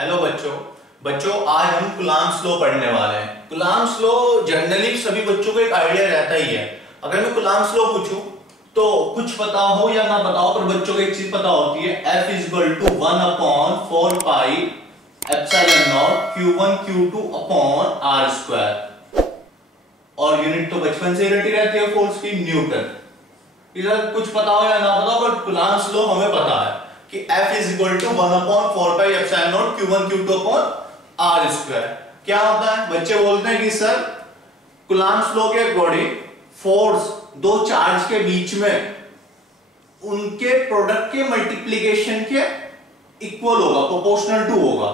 Hello बच्चों आज हम कुलाम्ब्स लॉ पढ़ने वाले हैं। कुलाम्ब्स लॉ जनरली सभी बच्चों को एक आइडिया रहता ही है। अगर मैं कुलाम्ब्स लॉ पूछूं तो कुछ पता हो या ना पता हो, पर बच्चों को एक चीज पता होती है, F = 1/4 pi epsilon naught Q1 Q2 upon R²। और यूनिट तो बचपन से ही रटी रहती है फोर्स की, न्यूटन। इधर कुछ पता हो या ना पता हो, पर कुलाम्ब्स लॉ हमें पता है कि F = 1/4 pi epsilon naught Q1 Q2 upon R²। क्या होता है? बच्चे बोलते हैं कि सर कुलाम्ब्स लॉ के अकॉर्डिंग फोर्स दो चार्ज के बीच में उनके प्रोडक्ट के मल्टीप्लिकेशन के इक्वल होगा, प्रोपोर्शनल टू होगा।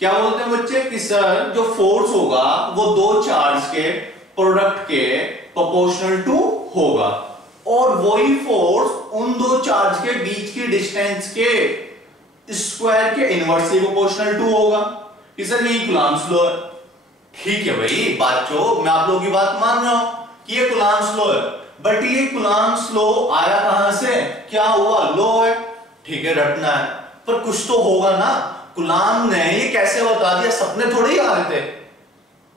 क्या बोलते हैं बच्चे कि सर जो फोर्स होगा वो दो चार्ज के प्रोडक्ट के प्रोपोर्शनल टू होगा, और वही फोर्स उन दो चार्ज के बीच की डिस्टेंस के स्क्वायर के इनवर्सली प्रोपोर्शनल टू होगा। कि सर यही कुलाम्ब्स लॉ है। ठीक है भाई बच्चों, मैं आप लोगों की बात मान रहा हूं कि ये कुलाम्ब्स लॉ है, बट ये कुलाम्ब्स लॉ आया कहां से? क्या हुआ? लॉ है, ठीक है, रटना है, पर कुछ तो होगा ना। कुलाम्ब ने ये कैसे बता दिया? सपने थोड़े ही आ रहे थे।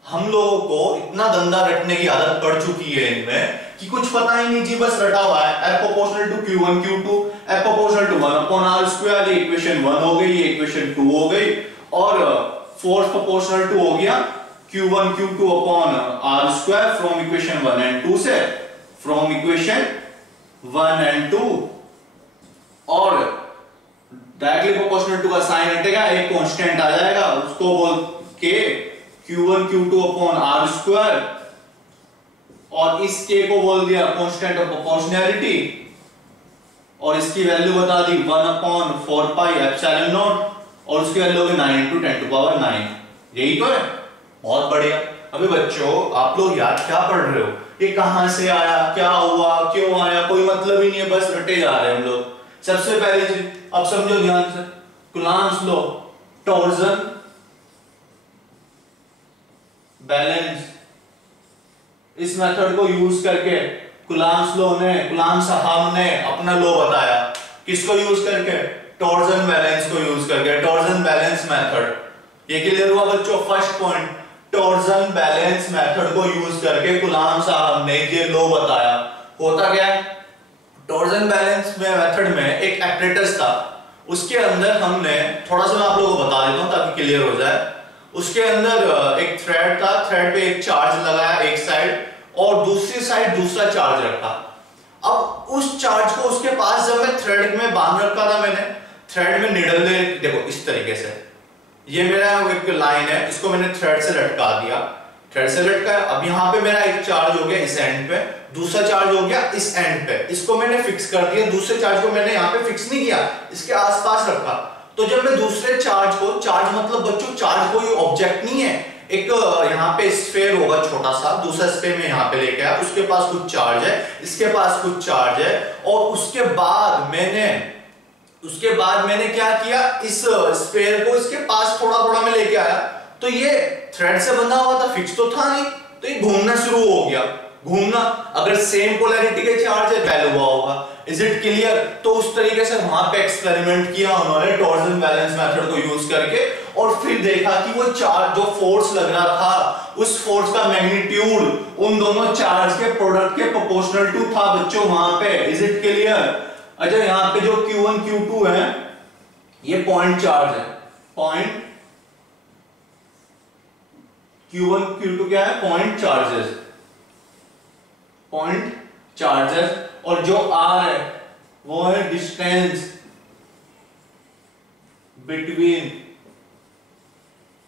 हम लोगों को इतना गंदा रटने की आदत पड़ चुकी है इनमें कि कुछ पता ही नहीं जी, बस रटा हुआ है। F proportional to Q1 Q2, F proportional to 1/R², ये इक्वेशन 1 हो गई, ये इक्वेशन 2 हो गई, और फोर्स प्रोपोर्शनल टू हो गया Q1 Q2 upon R² from equation 1 and 2 से, फ्रॉम इक्वेशन 1 एंड 2। और डायरेक्टली प्रोपोर्शनल टू का साइन हटेगा, एक कांस्टेंट आ जाएगा, उसको बोल के Q1 Q2 अपॉन R², और इस k को बोल दिया कांस्टेंट ऑफ प्रोपोर्शनैलिटी, और इसकी वैल्यू बता दी 1/4 पाई एप्सिलॉन नॉट, और उसकी वैल्यू होगी 9 × 10⁹। यही तो है, बहुत बढ़िया। अभी बच्चों आप लोग यार क्या पढ़ रहे हो? ये कहां से आया, क्या हुआ, क्यों आया, कोई मतलब ही नहीं है, बस रटे जा रहे हैं हम लोग। सबसे पहले चीज अब समझो ध्यान से, कुलाम्ब्स लॉ, टॉर्जन बैलेंस, इस मेथड को यूज करके कुलाम्ब्स साहब ने अपना लॉ बताया। किसको यूज करके? टॉर्जन बैलेंस को यूज करके, टॉर्जन बैलेंस मेथड। ये क्लियर हुआ बच्चों? First point, torsion balance method को यूज करके कुलाम्ब साहब ने ये लॉ बताया। होता क्या है, टॉर्जन बैलेंस मेथड में एक एपरेटस था, उसके अंदर हमने थोड़ा सा, मैं आप लोगों को बता देता हूं ताकि क्लियर हो जाए। उसके अंदर एक थ्रेड था, थ्रेड पे एक चार्ज लगाया एक साइड, और दूसरी साइड दूसरा चार्ज रखा। अब उस चार्ज को उसके पास जब मैं थ्रेड में बांध रखा था, मैंने थ्रेड में निडल ले, देखो इस तरीके से, ये मेरा एक लाइन है, इसको मैंने थ्रेड से लटका दिया, थ्रेड से लटकाया। अब यहाँ पे मेरा एक चार्ज हो गया इस एंड पे, दूसरा चार्ज हो गया इस एंड पे, इसको मैंने फिक्स कर दिया। दूसरे चार्ज को मैंने यहाँ पे फिक्स नहीं किया, इसके आसपास रखा। तो जब मैं दूसरे चार्ज को, चार्ज मतलब बच्चों चार्ज कोई ऑब्जेक्ट नहीं है, एक यहाँ पे स्फीयर होगा छोटा सा, दूसरा स्फीयर में यहाँ पे लेके आया, उसके पास कुछ चार्ज है, इसके पास कुछ चार्ज है, और उसके बाद मैंने क्या किया, इस स्फीयर को इसके पास थोड़ा थोड़ा मैं लेके आया। तो ये थ्रेड से बंधा हुआ था, फिक्स तो था नहीं, तो ये घूमना शुरू हो गया। घूमना, अगर सेम पोलैरिटी के चार्ज है पहले हुआ होगा। Is it clear? तो उस तरीके से वहां पे एक्सपेरिमेंट किया उन्होंने टॉर्जन बैलेंस मेथड को यूज करके, और फिर देखा कि वो चार्ज, जो फोर्स लग रहा था, उस फोर्स का मैग्नीट्यूड उन दोनों चार्ज के प्रोडक्ट के प्रोपोर्शनल टू था बच्चों वहां पे। Is it clear? अच्छा, यहाँ पे जो Q1 Q2 है ये पॉइंट चार्ज है, पॉइंट Q1 Q2 क्या है? Point charges, point charges. और जो R है वो है distance between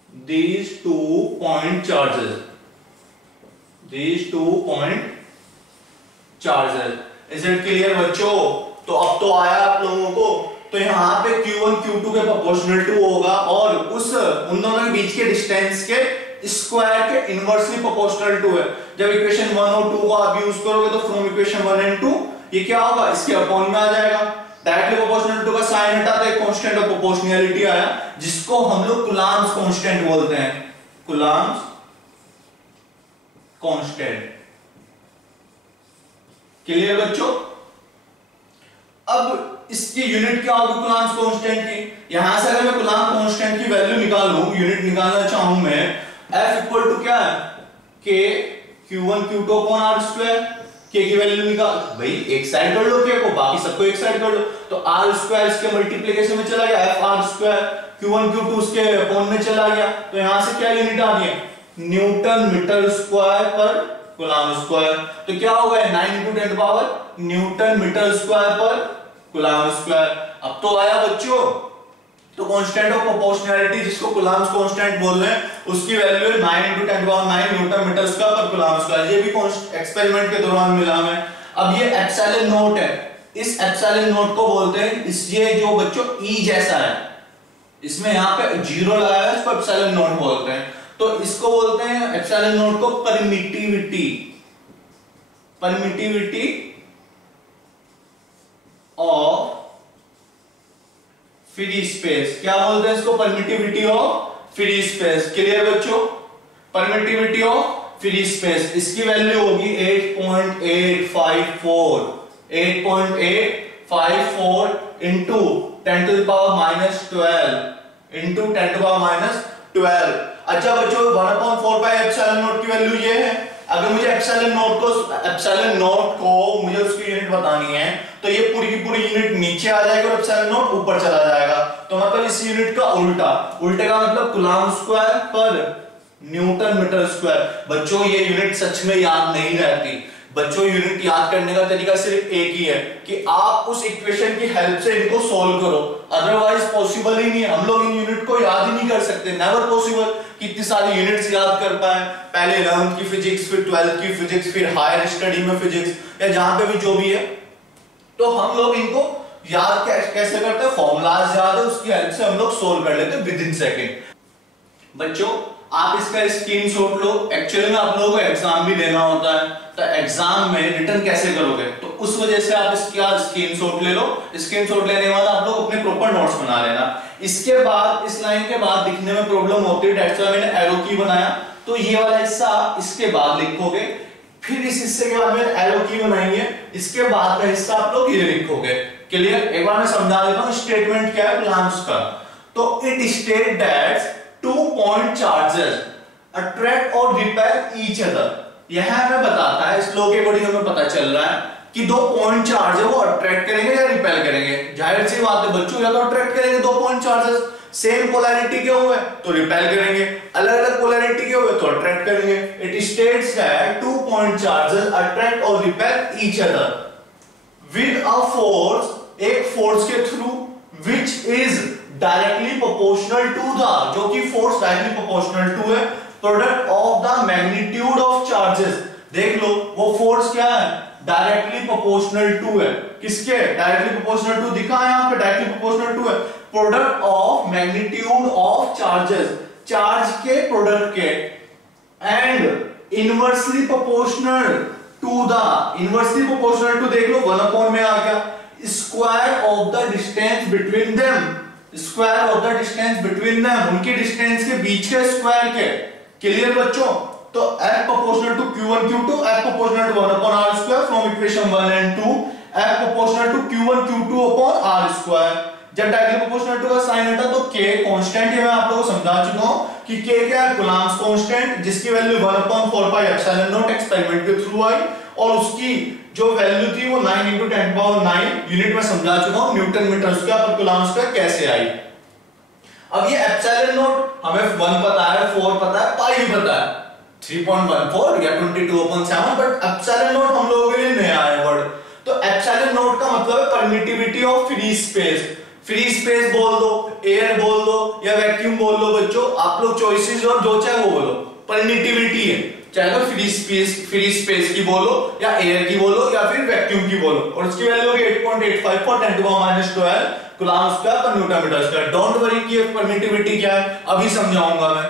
these two point charges, these two point charges। Is it clear बच्चों? तो अब तो आया आप लोगों को। तो यहाँ पे Q1 Q2 के प्रोपोर्शनल टू होगा, और उन दोनों के बीच के डिस्टेंस के स्क्वायर के इनवर्सली प्रोपोर्शनल टू है। जब इक्वेशन 1 और 2 को आप यूज करोगे तो फ्रॉम इक्वेशन 1 एंड 2 ये क्या होगा, इसके अपॉन में आ जाएगा। डायरेक्टली प्रोपोर्शनल टू का साइन हटा दे, कांस्टेंट ऑफ प्रोपोर्शनैलिटी आया, जिसको हम लोग कुलाम्ब्स कांस्टेंट बोलते हैं, कुलाम्ब्स कांस्टेंट। क्लियर बच्चों? अब इसकी यूनिट क्या होगी कूलम्ब कांस्टेंट की। यहां से अगर मैं कूलम्ब कांस्टेंट की वैल्यू निकालूं, यूनिट निकालना चाहूं मैं, F इक्वल टू क्या है, K Q1 Q2 upon R square. K की वैल्यू निकाल, भाई एक साइड कर लो K को, बाकी सबको एक साइड कर लो, तो R स्क्वायर इसके मल्टीप्लिकेशन में चला गया, F R square, Q1 Q2 उसके अपॉन में चला गया, तो यहां से क्या यूनिट आ गई, न्यूटन मीटर स्क्वायर पर कूलम्ब स्क्वायर। तो क्या होगा 9 × 10 पावर न्यूटन मीटर स्क्वायर पर कूलम्ब स्क्वायर। अब तो आया बच्चों, तो कांस्टेंट ऑफ प्रोपोर्शनैलिटी जिसको कूलम्ब कांस्टेंट बोल रहे हैं, उसकी वैल्यू है 9 × 10⁹ न्यूटन मीटर स्क्वायर पर कूलम्ब स्क्वायर। ये भी एक्सपेरिमेंट के दौरान मिला हमें। अब ये एप्सिलॉन नोट है, इस एप्सिलॉन नोट को बोलते हैं, इस ये जो बच्चों E जैसा है, इसमें यहाँ पे 0 लगाया है, इसको एप्सिलॉन नोट बोलते हैं। तो इसको बोलते हैं एप्सिलॉन नोट को permittivity, permittivity of free space. क्या बोलते हैं इसको, permittivity of free space. Clear बच्चों, परमिटिविटी ऑफ फ्री स्पेस। इसकी वैल्यू होगी 8.854 इंटू 10⁻12 इंटू 10⁻12। अच्छा बच्चों 1/4π∁0 की वैल्यू ये है। अगर मुझे एप्सिलॉन नोट को मुझे उसकी यूनिट बतानी है, तो ये पूरी की पूरी यूनिट नीचे आ जाएगी और एप्सिलॉन नोट ऊपर चला जाएगा। तो मतलब इस यूनिट का उल्टा, उल्टे का मतलब coulomb square per newton metre square. बच्चों ये यूनिट सच में याद नहीं रहती। बच्चों यूनिट याद करने का तरीका सिर्फ एक ही है कि आप उस इक्वेशन की हेल्प से इनको सॉल्व करो, अदरवाइज पॉसिबल ही नहीं है। हम लोग इन यूनिट को याद ही नहीं कर सकते, नेवर पॉसिबल कि इतनी सारी यूनिट्स याद कर पाए। पहले 11th की फिजिक्स, फिर 12th की फिजिक्स, फिर हायर स्टडी में फिजिक्स, या जहां पे भी जो भी है, तो हम लोग इनको याद कैसे करते हैं, फॉर्मूलाज याद है, उसकी हेल्प से हम लोग सोल्व कर लेते हैं विद इन सेकेंड। बच्चों आप इसका स्क्रीनशॉट लो, एक्चुअली में आप लोगों को एग्जाम भी देना होता है, तो एग्जाम में रिटर्न कैसे करोगे, तो उस वजह से आप इसका स्क्रीनशॉट ले लो। स्क्रीनशॉट लेने के बाद आप लोग अपने प्रॉपर नोट्स बना लेना। इसके बाद इस लाइन के बाद दिखने में प्रॉब्लम होती है, दैट्स व्हाई मैंने एरो की बनाया। तो ये वाला हिस्सा इसके बाद लिखोगे, फिर इस हिस्से के बाद मैंने एरो की बनाई है, इसके बाद का हिस्सा आप लोग ये लिखोगे। क्लियर? एक बार मैं समझा देता हूं स्टेटमेंट क्या है कूलम्ब्स का। तो it state that 2 point charges attract और रिपेल ईच अदर। यह हमें बताता है, इस लॉ के अकॉर्डिंग हमें पता चल रहा है कि 2 पॉइंट चार्ज है वो अट्रैक्ट करेंगे या रिपेल करेंगे। जाहिर सी बात है बच्चों, या तो अट्रैक्ट करेंगे 2 पॉइंट चार्जेस, सेम पोलैरिटी के हुए तो रिपेल करेंगे, अलग अलग पोलैरिटी के हुए तो अट्रैक्ट करेंगे। It states that 2 point charges attract और repel each other with a force, एक फोर्स के through, which is directly proportional to the, जो कि फोर्स डायरेक्टली प्रोपोर्शनल टू है, product of the magnitude of charges. देख लो वो फोर्स क्या है, डायरेक्टली प्रोपोर्शनल टू है। किसके? डायरेक्टली प्रोपोर्शनल टू दिखा है यहां पे, डायरेक्टली प्रोपोर्शनल टू है। Product of magnitude of charges, charge के प्रोडक्ट के, and inversely proportional to the, inversely proportional to देख लो 1 में आ गया, square of the distance between them, square of the distance between them, उनके डिस्टेंस के बीच के स्क्वायर के। क्लियर बच्चों? तो F proportional to Q1 Q2, F proportional to 1/r square from equation 1 and 2, F proportional to Q1 Q2 upon r square। जब directly proportional to का sign होता तो K कांस्टेंट है, मैं आप लोगों को समझा चुका हूं कि K क्या है, कूलम्ब कांस्टेंट, जिसकी वैल्यू 1/4π∁0 एक्सपेरिमेंट के थ्रू आई, और उसकी जो वैल्यू थी वो 9 × 10⁹ यूनिट में समझा चुका हूं, न्यूटन मीटर स्क्वायर पर कूलम्ब स्क्वायर कैसे आई। अब ये एप्सिलॉन नोट हमें 1 पता है, 4 पता है, पाई भी पता है, 3.14 या 22/7, बट एप्सिलॉन नोट हम लोगों के लिए नया है वर्ड। तो एप्सिलॉन नोट का मतलब है permittivity of free space. Free space बोल दो, एयर बोल दो, या वैक्यूम बोल दो बच्चों, आप लोग चॉइसेस और जो चाहे वो बोलो, परमिटिविटी है, चाहे तो फ्री स्पेस की बोलो, या एयर की बोलो, या फिर वैक्यूम की बोलो, और उसकी वैल्यू होगी 8.85 for 10⁻12 coulomb square per newton metre square. Don't worry कि परमिटिविटी क्या है, अभी समझाऊंगा मैं।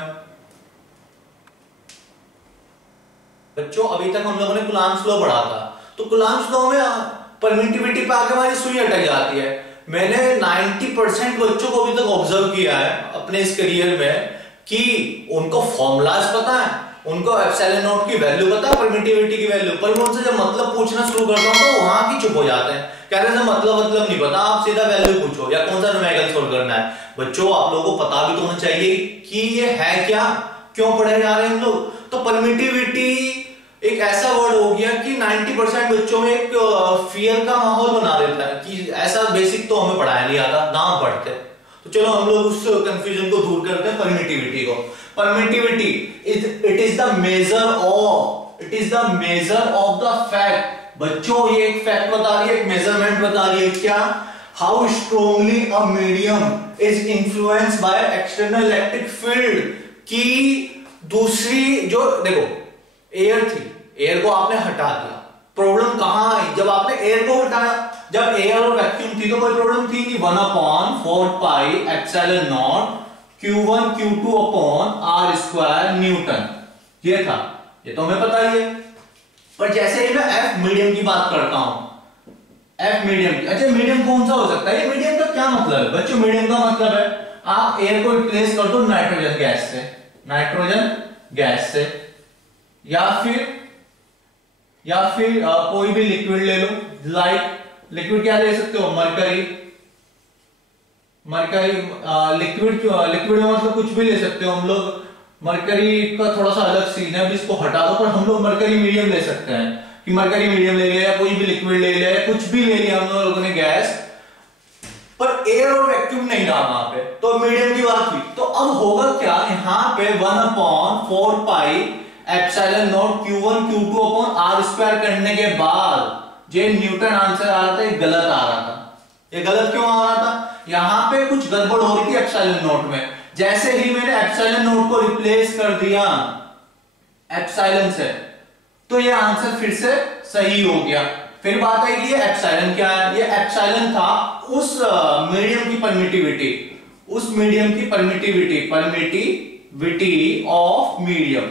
बच्चों अभी तक हम लोगों ने कूलम्ब लॉ पढ़ा था, तो कूलम्ब लॉ में परमिटिविटी पे आके हमारी सुई अटक जाती है। मैंने 90% बच्चों को अभी तक ऑब्जर्व किया है अपने इस करियर में कि उनको फॉर्मूलाज पता है, उनको एप्सिलॉन नॉट की वैल्यू पता है, परमिटिविटी की वैल्यू, पर मैं उनसे जब मतलब पूछना शुरू करता हूं तो वहां की चुप हो जाते हैं, कहते हैं मतलब नहीं पता, आप सीधा वैल्यू पूछो या कौन सा न्यूमेरिकल सॉल्व करना है। बच्चों आप लोगों को पता भी तो होना चाहिए कि ये है क्या, क्यों पढ़े जा रहे हैं हम लोग। तो परमिटिविटी एक ऐसा वर्ड हो गया कि 90% बच्चों में एक फियर का माहौल बना देता है कि ऐसा बेसिक तो हमें पढ़ाया नहीं आता, ना पढ़ते। तो चलो हम लोग उस कंफ्यूजन को दूर करते हैं परमिटिविटी को। Permittivity it is the measure of the fact. बच्चों ये एक फैक्ट बता रही है, एक मेजरमेंट बता रही है, क्या, how strongly a medium is influenced by external electric field. की दूसरी जो देखो एयर थी, एयर को आपने हटा दिया, प्रॉब्लम कहां आई, जब आपने एयर को हटाया। जब एयर और वैक्यूम थी तो कोई प्रॉब्लम थी नहीं। 1/4 pi epsilon naught Q1 Q2 upon R square Newton, ये था, ये तो हमें पता ही है। पर जैसे ही मैं F मीडियम की बात करता हूं, F मीडियम की, अच्छा मीडियम कौन सा हो सकता है, ये मीडियम का क्या मतलब है बच्चों? मीडियम का मतलब है आप एयर को रिप्लेस कर दो नाइट्रोजन गैस से, नाइट्रोजन गैस से, या फिर कोई भी लिक्विड ले लो, लाइक लिक्विड क्या ले सकते हो, मरकरी लिक्विड में मतलब कुछ भी ले सकते हो हम लोग। मरकरी का थोड़ा सा अलग सीन है, अभी इसको हटा दो, पर हम लोग मरकरी मीडियम ले सकते हैं कि मरकरी मीडियम ले लिया, कोई भी लिक्विड ले लिया, कुछ भी ले लिया हम लोगों ने गैस, पर एयर और वैक्यूम नहीं रहा वहां पे, तो मीडियम की बात हुई। तो अब होगा क्या, यहां पे 1/4 pi epsilon naught Q1 Q2 upon R square करने के बाद जो न्यूटन आंसर आ रहा था, ये गलत आ रहा था। ये गलत क्यों आ रहा था, यहां पे कुछ गड़बड़ हो रही थी एप्सिलॉन नॉट में। जैसे ही मैंने एप्सिलॉन नॉट को रिप्लेस कर दिया एप्सिलॉन से, तो ये आंसर फिर से सही हो गया। फिर बात है कि ये एप्सिलॉन क्या है, ये एप्सिलॉन था उस मीडियम की परमिटिविटी, उस मीडियम की परमिटिविटी ऑफ मीडियम,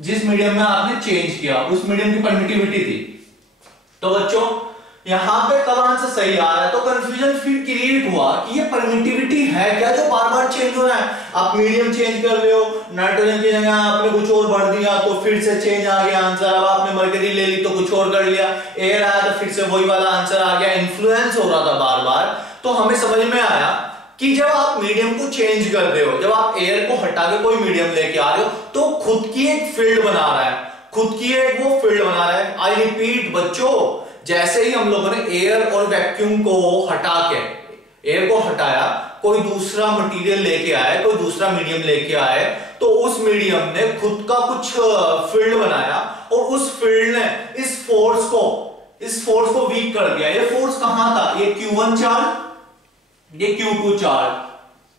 जिस मीडियम में आपने चेंज किया उस मीडियम की परमिटिविटी थी। तो बच्चों यहां पे कब आंसर सही आ रहा है, तो कंफ्यूजन फिर क्रिएट हुआ कि ये परमिटिविटी है क्या जो बार बार चेंज हो रहा है। आप मीडियम चेंज कर रहे हो, नाइट्रोजन की जगह आपने कुछ और बढ़ दिया तो फिर से चेंज आ गया आंसर। अब आपने मरकरी ले ली तो कुछ और कर लिया, एयर आया तो फिर से वही वाला आंसर आ गया। इन्फ्लुएंस हो रहा था बार बार। तो हमें समझ में आया कि जब आप मीडियम को चेंज कर रहे हो, जब आप एयर को हटा के कोई मीडियम लेके आ रहे हो, तो खुद की एक फील्ड बना रहा है, खुद की एक वो फील्ड बना रहा है। आई रिपीट बच्चों, जैसे ही हम लोगों ने एयर और वैक्यूम को हटा के, एयर को हटाया, कोई दूसरा मटेरियल लेके आए, कोई दूसरा मीडियम लेके आए, तो उस मीडियम ने खुद का कुछ फील्ड बनाया और उस फील्ड ने इस फोर्स को वीक कर दिया। ये फोर्स कहां था, ये Q1 चार्ज, ये Q2 चार्ज,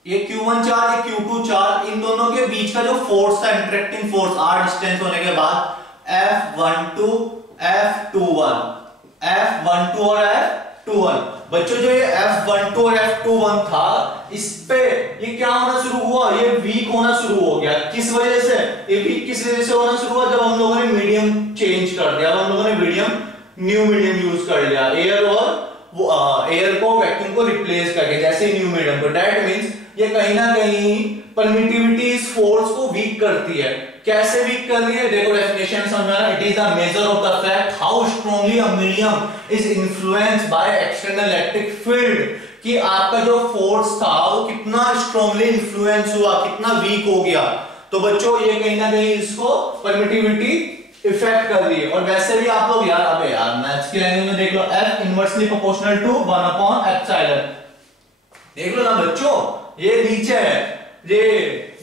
ये Q1 चार्ज, ये Q2 चार्ज, इन दोनों के बीच का जो फोर्स था, इंटरेक्टिंग फोर्स, R डिस्टेंस होने के बाद F12 F21 और F21। बच्चों जो ये F12 और F21 था, इस पे ये क्या होना शुरू हुआ, ये वीक होना शुरू हो गया। किस वजह से ये वीक किस वजह से होना शुरू हुआ, जब हम लोगों ने मीडियम चेंज कर दिया, हम लोगों ने न्यू मीडियम यूज कर लिया, एयर और एयर को वैक्यूम को रिप्लेस करके, जैसे न्यू मीडियम को। दैट मींस ये कहीं ना कहीं परमिटिविटी इस फोर्स को वीक करती है। कैसे वीक कर रही है, देखो डेफिनेशन समझ में आ रहा है। It is the measure of the fact how strongly a medium is influenced by external electric field, कि आपका जो फोर्स था वो कितना स्ट्रांगली इन्फ्लुएंस हुआ, कितना वीक हो गया। तो बच्चों ये कहीं ना कहीं इसको परमिटिविटी इफेक्ट कर रही है। और वैसे भी आप लोग यार मैथ्स की लैंग्वेज में देख लो, F इनवर्सली प्रोपोर्शनल टू 1/ε, देख लो ना बच्चों, ये नीचे है, ये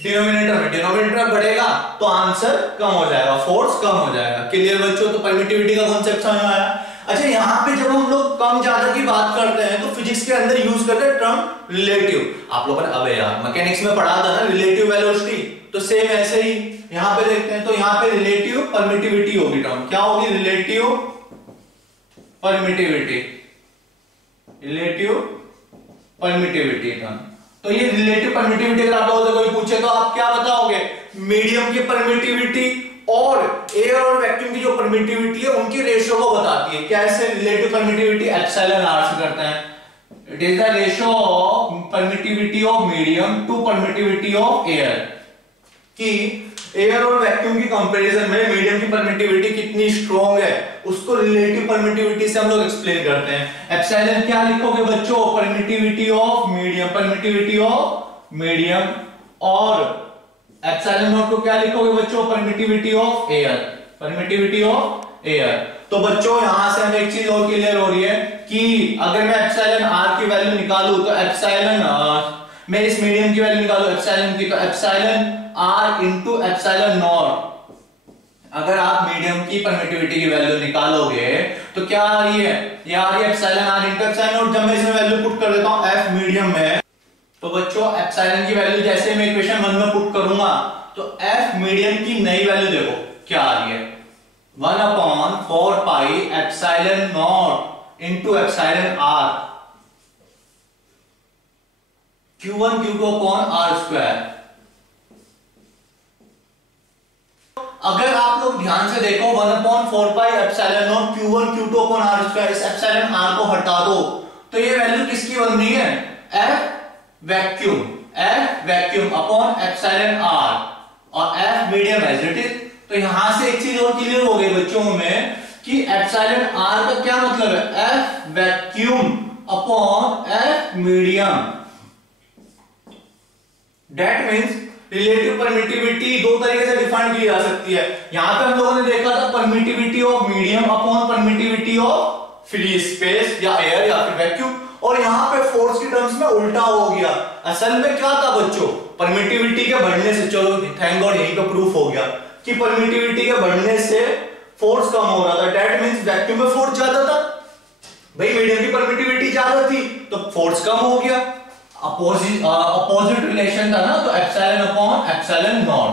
डिनोमिनेटर में बढ़ेगा तो आंसर कम हो जाएगा, फोर्स कम हो जाएगा। क्लियर बच्चों, तो परमिटिविटी का कॉन्सेप्ट समझ में आया। अच्छा, यहाँ पे जब हम लोग कम ज्यादा की बात करते हैं तो फिजिक्स के अंदर यूज करते हैं टर्म रिलेटिव। आप लोगों ने अबे यार मैकेनिक्स में पढ़ा था ना रिलेटिव वेलोसिटी, तो सेम ऐसे ही यहां पे देखते हैं। तो यहां पे रिलेटिव परमिटिविटी होगी, टर्म क्या होगी, रिलेटिव परमिटिविटी टर्म। तो ये रिलेटिव परमिटिविटी अगर आप लोगों से कोई पूछे तो आप क्या बताओगे, मीडियम की परमिटिविटी और एयर और वैक्यूम की जो परमिटिविटी है उनकी रेशियो को बताती है। कैसे, रिलेटिव परमिटिविटी एप्सिलॉन r से करते हैं। It is the ratio of permittivity of medium to permittivity of air, कि एयर और वैक्यूम की कंपैरिजन में मीडियम की परमिटिविटी कितनी स्ट्रॉन्ग है उसको रिलेटिव परमिटिविटी से हम लोग एक्सप्लेन करते हैं। एप्सिलॉन क्या लिखोगे बच्चों, permittivity of medium, permittivity of medium, और एप्सिलॉन नॉट को क्या लिखोगे बच्चों, permittivity of air, permittivity of air. तो बच्चों यहां से हमें एक चीज और क्लियर हो रही है कि अगर मैं एप्सिलॉन आर की वैल्यू निकालूं तो एप्सिलॉन मैं इस मीडियम की वैल्यू निकालूं एप्सिलॉन की, तो epsilon r into epsilon naught, अगर आप मीडियम की परमिटिविटी की वैल्यू निकालोगे तो क्या आ रही है, ये आ रही है epsilon r into epsilon naught. जब मैं इसमें वैल्यू पुट कर देता हूं एफ मीडियम में, तो बच्चों एप्सिलॉन की वैल्यू जैसे मैं इक्वेशन 1 में पुट करूंगा तो एफ मीडियम की नई वैल्यू देखो क्या आ रही है, 1/4 pi epsilon naught into epsilon r Q1 Q2 upon r square. अगर आप लोग ध्यान से देखो 1/4 pi epsilon naught Q1 Q2 upon r square, इस एप्सिलॉन आर को हटा दो तो ये वैल्यू किसकी बन रही है, F vacuum upon epsilon r, और F medium as it is. तो यहां से एक चीज और क्लियर हो गई बच्चों में कि एप्सिलॉन आर का क्या मतलब है, F vacuum upon F medium. That means relative permittivity दो तरीके से डिफाइन की जा सकती है। यहां पे हम लोगों ने देखा था permittivity of medium upon permittivity of free space या एयर या फिर वैक्यूम, और यहां पे फोर्स की टर्म्स में उल्टा हो गया। असल में क्या था बच्चों, परमिटिविटी के बढ़ने से, चलो थैंक गॉड यहीं पे प्रूफ हो गया कि परमिटिविटी के बढ़ने से फोर्स कम हो रहा था। दैट मींस वैक्यूम में फोर्स ज्यादा था, भाई मीडियम की परमिटिविटी ज्यादा थी तो फोर्स कम हो गया। अपोजिट रिलेशन था ना, तो एप्सिलॉन अपॉन एप्सिलॉन नॉट।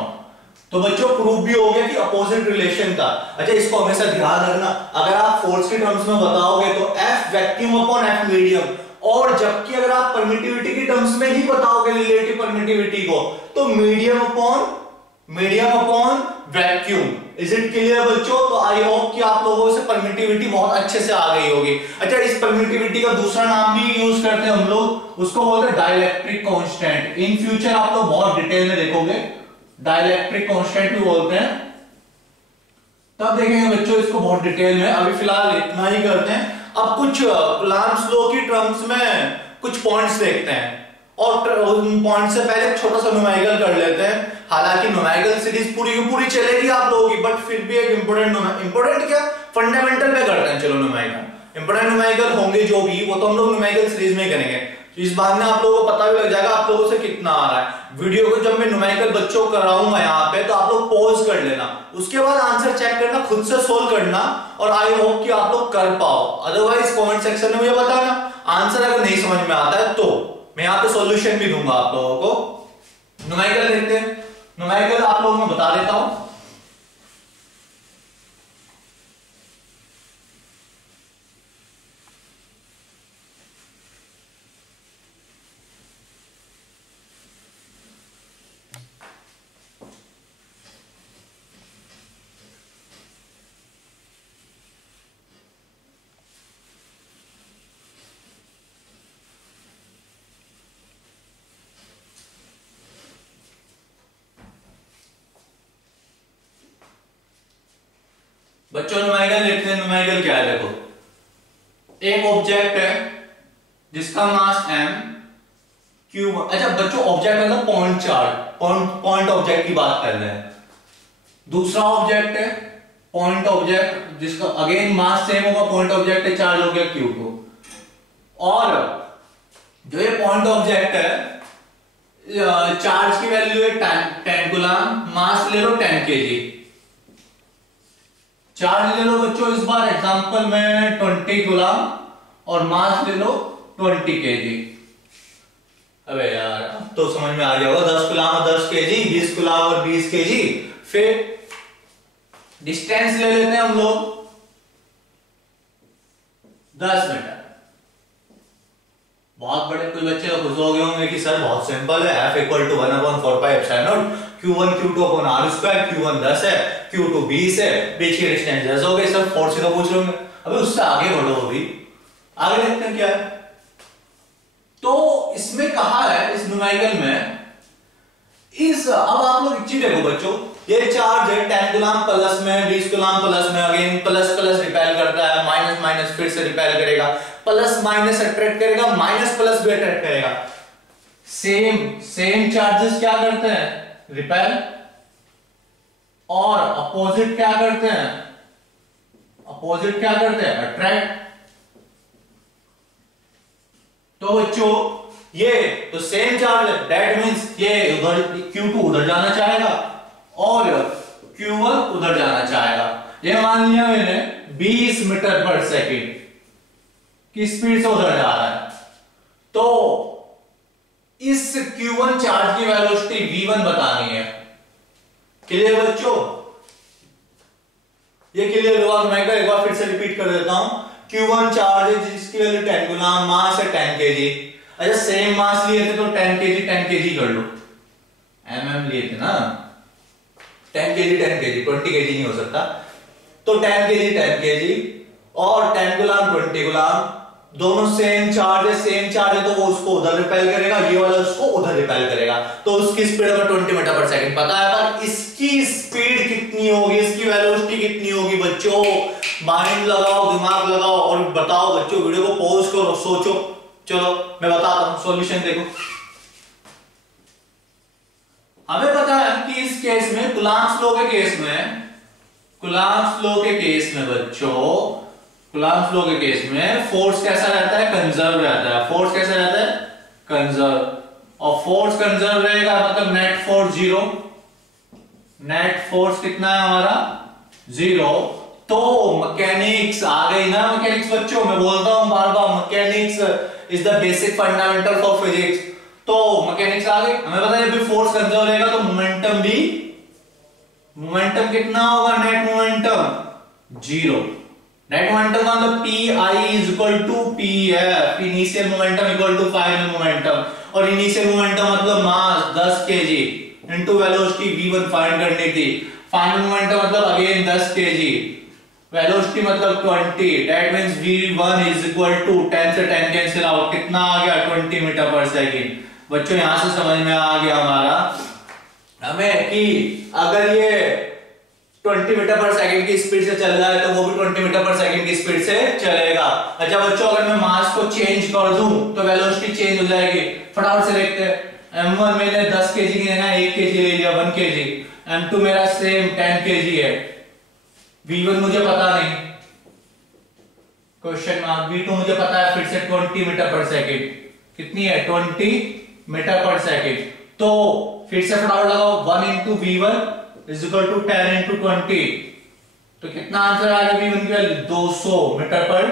तो बच्चों प्रूफ भी हो गया कि अपोजिट रिलेशन था। अच्छा इसको हमेशा ध्यान रखना, अगर आप फोर्स के टर्म्स में बताओगे तो F vacuum upon F medium, और जबकि अगर आप परमिटिविटी के टर्म्स में ही बताओगे रिलेटिव परमिटिविटी को तो medium upon vacuum. Is it clear बच्चों? तो आई होप कि आप लोगों से परमिटिविटी बहुत अच्छे से आ गई होगी। अच्छा इस परमिटिविटी का दूसरा नाम भी यूज करते हैं हम लोग, उसको बोलते हैं डाइलेक्ट्रिक कांस्टेंट। इन फ्यूचर आप लोग बहुत डिटेल में देखोगे, डाइलेक्ट्रिक कांस्टेंट भी बोलते हैं, तब देखेंगे बच्चों इसको बहुत डिटेल में। अभी फिलहाल इतना ही करते हैं। अब कुछ कूलॉम्स लॉ की टर्म्स में कुछ पॉइंट्स देखते हैं, और उन पॉइंट से पहले एक छोटा सा न्यूमेरिकल कर लेते हैं। हालांकि न्यूमेरिकल सीरीज पूरी की पूरी चलेगी आप लोगों की, बट फिर भी एक इंपोर्टेंट क्या फंडामेंटल पे करते हैं। चलो न्यूमेरिकल इंपोर्टेंट न्यूमेरिकल होंगे जो भी, वो तो हम लोग न्यूमेरिकल सीरीज में करेंगे। तो इस बात में आप लोगों को पता भी लग जाएगा आप लोगों से कितना आ रहा है। वीडियो को जब मैं न्यूमेरिकल बच्चों को कराऊंगा यहाँ पे, तो आप लोग पॉज कर लेना, उसके बाद आंसर चेक करना, खुद से सोल्व करना, और आई होप कि आप लोग कर पाओ। अदरवाइज कमेंट सेक्शन में मुझे बताना आंसर अगर नहीं समझ में आता है, तो मैं यहाँ पे सॉल्यूशन भी दूंगा आप लोगों को। न्यूमेरिकल देखते हैं। न्यूमेरिकल आप लोगों को बता देता हूं। बच्चों न्यूमेरिकल लिखते हैं। न्यूमेरिकल क्या है देखो, एक ऑब्जेक्ट है जिसका मास m क्यूब। अच्छा बच्चों ऑब्जेक्ट मतलब पॉइंट चार्ज, पॉइंट ऑब्जेक्ट की बात कर रहे हैं। दूसरा ऑब्जेक्ट है पॉइंट ऑब्जेक्ट जिसका अगेन मास सेम होगा, पॉइंट ऑब्जेक्ट है, चार्ज हो गया Q2। और जो ये पॉइंट ऑब्जेक्ट है चार्ज की वैल्यू है 10 कूलम, मास ले लो 10 kg। चार्ज ले लो बच्चों इस बार एग्जांपल में 20 कूलम, और मास ले लो 20 kg। अबे यार अब तो समझ में आ गया होगा, 10 कूलम और 10 kg, 20 कूलम और 20 kg। फिर डिस्टेंस ले लेते हैं हम लोग 10 मीटर। बहुत बड़े कोई बच्चे तो खुश हो गए होंगे कि सर बहुत सिंपल है, F equal to 1/4 pi epsilon naught Q1 Q2 upon R square, Q1 10 है, Q2 20 है, बीच की डिस्टेंस 10 हो गई। सर फोर्स से तो पूछ रहे होंगे, अबे उससे आगे बढ़ो, अभी आगे देखते हैं क्या है। तो इसमें कहा है इस न्यूमेरिकल में अब आप लोग एक चीज देखो बच्चों, ये चार्ज है 10 कूलम प्लस में, 20 कूलम प्लस में, अगेन प्लस प्लस रिपेल करता है, माइनस माइनस फिर से रिपेल करेगा, प्लस माइनस अट्रैक्ट करेगा, माइनस प्लस भी अट्रैक्ट करेगा। सेम चार्जेस क्या करते हैं, रिपेल, और अपोजिट क्या करते हैं, अट्रैक्ट। तो बच्चों ये तो सेम चार्ज है, दैट मींस ये उधर Q2 उधर जाना चाहेगा और Q1 उधर जाना चाहेगा। ये मान लिया मैंने 20 मीटर पर सेकंड की स्पीड से उधर जा रहा है, तो इस Q1 चार्ज की वेलोसिटी V1 बतानी है। क्लियर बच्चों, ये क्लियर हुआ? मैं एक बार फिर से रिपीट कर देता हूं। Q1 चार्ज है जिसकी वैल्यू 10 कूलम, मास है 10 kg। अच्छा सेम मास लिए थे तो 10 kg कर लो, mm लिए थे ना, 10 kg 20 kg नहीं हो सकता, तो 10 kg और 10 कूलम 20 कूलम, दोनों सेम चार्ज है तो वो उसको उधर रिपेल करेगा, ये वाला उसको उधर रिपेल करेगा, तो उसकी स्पीड हमें 20 मीटर पर सेकंड पता है, पर इसकी स्पीड कितनी होगी, इसकी वेलोसिटी कितनी होगी बच्चों? माइंड लगाओ, दिमाग लगाओ और बताओ बच्चों। वीडियो को पॉज करो, सोचो। चलो मैं बताता हूं, सॉल्यूशन देखो। हमें पता है कि इस केस में कूलम्ब्स लॉ के केस में बच्चों, कूलम्ब्स लॉ के केस में फोर्स कैसा रहता है, कंजर्व रहता है। फोर्स कैसा रहता है, कंजर्व। और फोर्स कंजर्व रहेगा मतलब नेट फोर्स 0, नेट फोर्स कितना है हमारा 0। तो मैकेनिक्स आ गई ना, मैकेनिक्स बच्चों, मैं बोलता हूं बार बार, mechanics is the basic fundamental for physics. तो मैकेनिक्स आ गई, हमें पता है फोर्स कंजर्व रहेगा तो मोमेंटम भी, मोमेंटम कितना होगा, नेट मोमेंटम 0। नेट मोमेंटम मतलब PI is equal to PF, initial momentum equal to final momentum, और इनिशियल मोमेंटम मतलब mass 10 kg into velocity V1 find करनी थी, फाइनल मोमेंटम मतलब अगेन 10 kg, वेलोसिटी मतलब 20, that means V1 is equal to 10 से 10 cancel out, कितना आ गया 20 metre पर सेकंड। बच्चों यहां से समझ में आ गया हमारा हमें कि अगर ये 20 मीटर पर सेकंड की स्पीड से चल रहा है तो वो भी 20 मीटर पर सेकंड की स्पीड से चलेगा। अच्छा बच्चों, अगर मैं मास को चेंज कर दूं तो वेलोसिटी चेंज हो जाएगी। फटाफट से देखते हैं। M1 मैंने 10 kg की लेना, 1 kg ले लिया, 1 kg। M2 मेरा सेम 10 kg है। V1 मुझे पता नहीं, क्वेश्चन मार्क। V2 मुझे पता है फिर से 20 मीटर पर सेकंड, कितनी है 20 मीटर पर सेकंड। तो फिर से फटाफट लगाओ, 1 into V1 is equal to 10 into 20, तो कितना आंसर आ रहा है V1 की वैल्यू 200 मीटर पर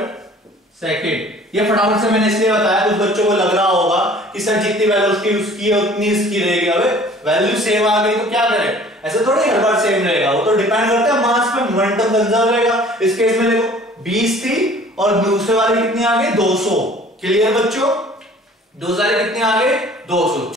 सेकंड। ये फटाफट से मैंने इसलिए बताया, कुछ बच्चों को लग रहा होगा कि सर जितनी वेलोसिटी उसकी है उतनी इसकी रहेगी। अबे वैल्यू सेम आ गई तो क्या करें, ऐसे थोड़ी हर बार सेम रहेगा, वो तो डिपेंड करता है मास पे, मोमेंटम कंजर्व रहेगा। इस केस में देखो 20 थी और दूसरे वाले कितनी आ गई 200। क्लियर बच्चों, दूसरे कितनी आ गई 200।